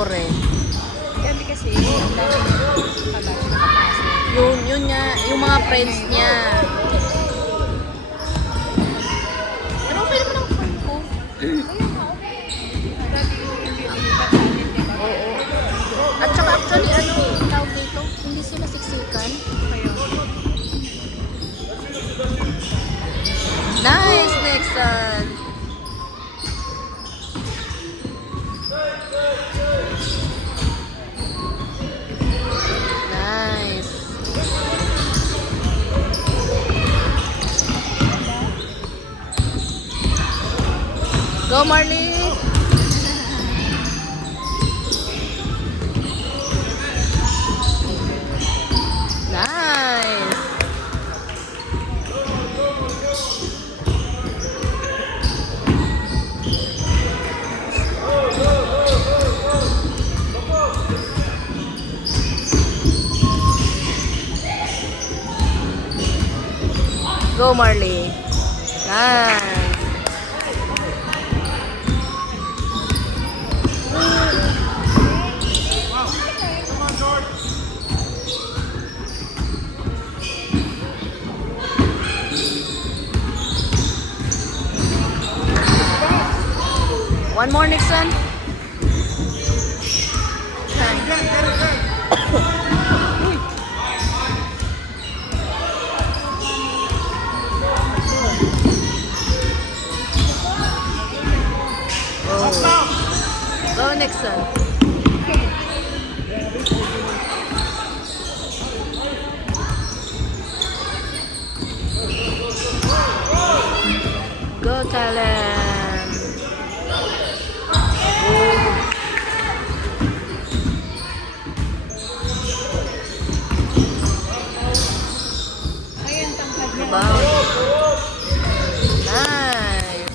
correct. Dami kasi, ang dami niya nakapasok. Yun nga, yung mga friends niya. Pero okay naman ang friend ko. Ayun nga, okay. Dati yung nilipat namin, di ba? Oo. At saka actually, ano, tawag dito, hindi sila siksikan. Ayun. Nice, Nexon! Nice. Go, Marley! Nice! Go, Marley! Nice! One more, Nixon. Oh. Go, Nixon. Go, Talent. Ayun, tangkad niya. Nice.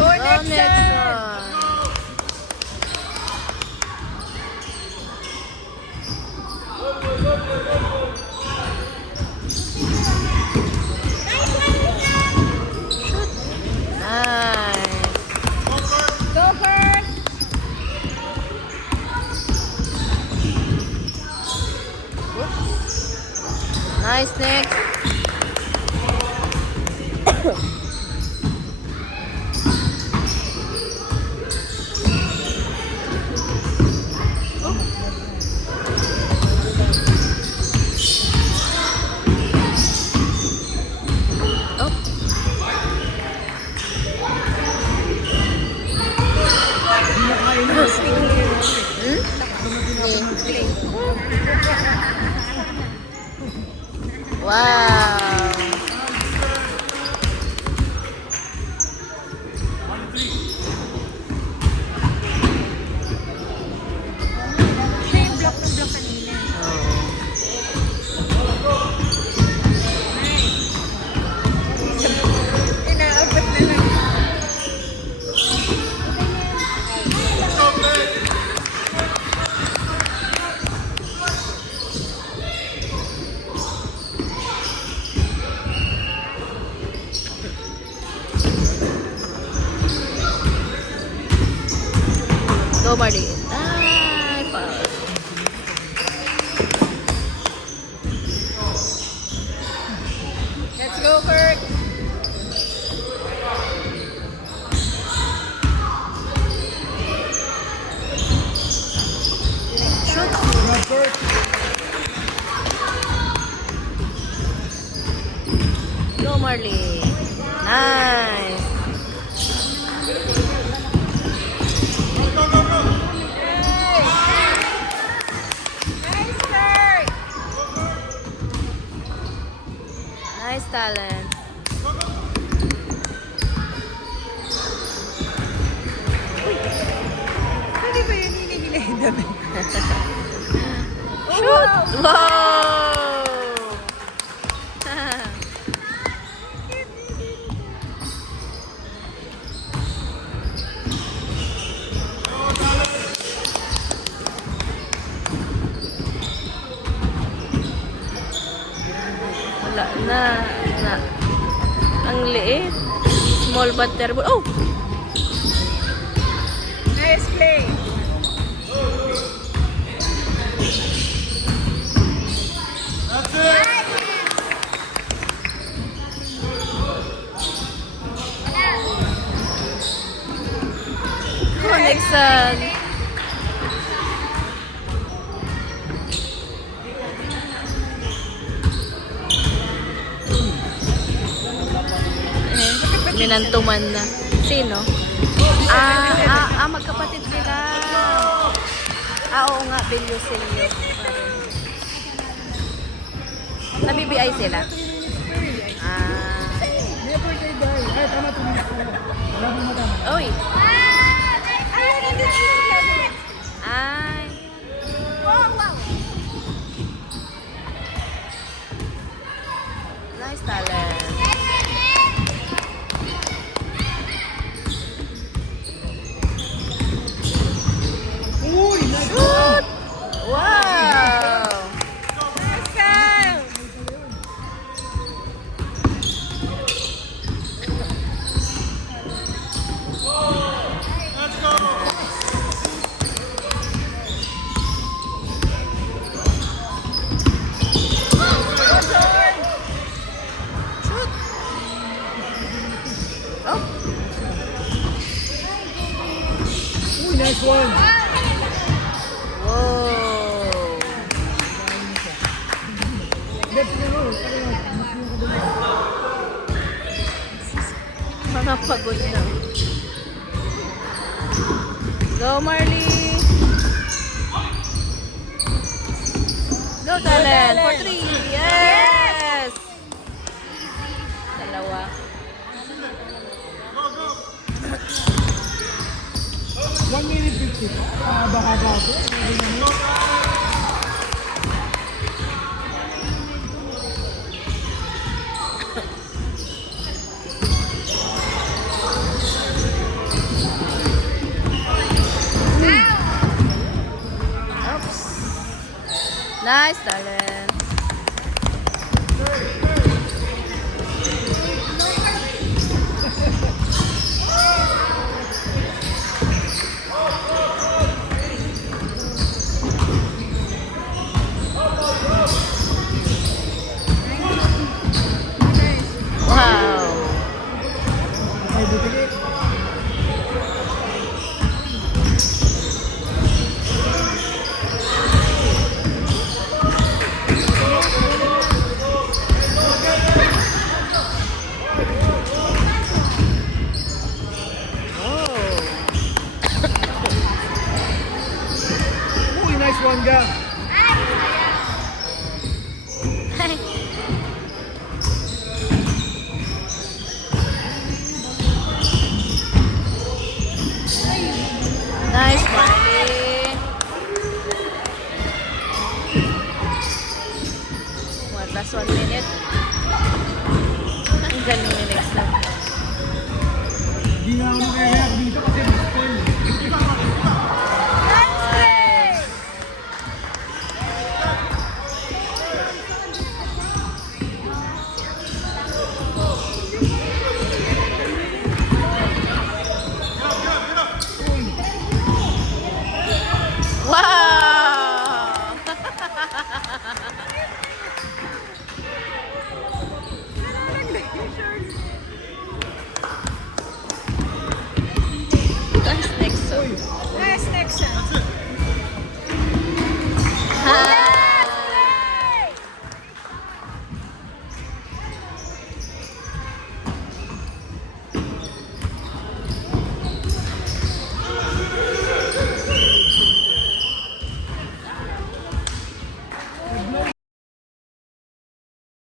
Or Go, next Nixon. Nice. Go, Kurt! Nice, Nick. Wow. Siya yung block ng block kanina. Inaabot na lang. Go, Marty. Ay, foul. Let's go, Kurt! Shoot. Go, Marley. Nice. Nice, Kurt! Nice talent. Hindi ba yun hinihila yung damit? Shoot! Wow! Wala na. Ang liit. Small but terrible. Oh! Nice play. Connection. Minantuman na. Sino? Magkapatid sila. Oo nga, Belyosilyo. Nabibiyay sila. Never say die. Ay, tama ito. Wala mo matama. Oy. Ay. Nice talent. Uy, nice. Shoot! Wow! Let's go. Oh, Uy, nice one. wow! Left na mo. Mga pagod na. Go, Marley! Go, talent! For 3! Yes! Dalawa. One minute 50. Baka ako. Oops. Nice, talent. Wow! Ay, buti. Uy, nice one ga. Nice, Marley. What, last 1 minute? Ang galing ni next lang. Hindi na ako nakayak dito kasi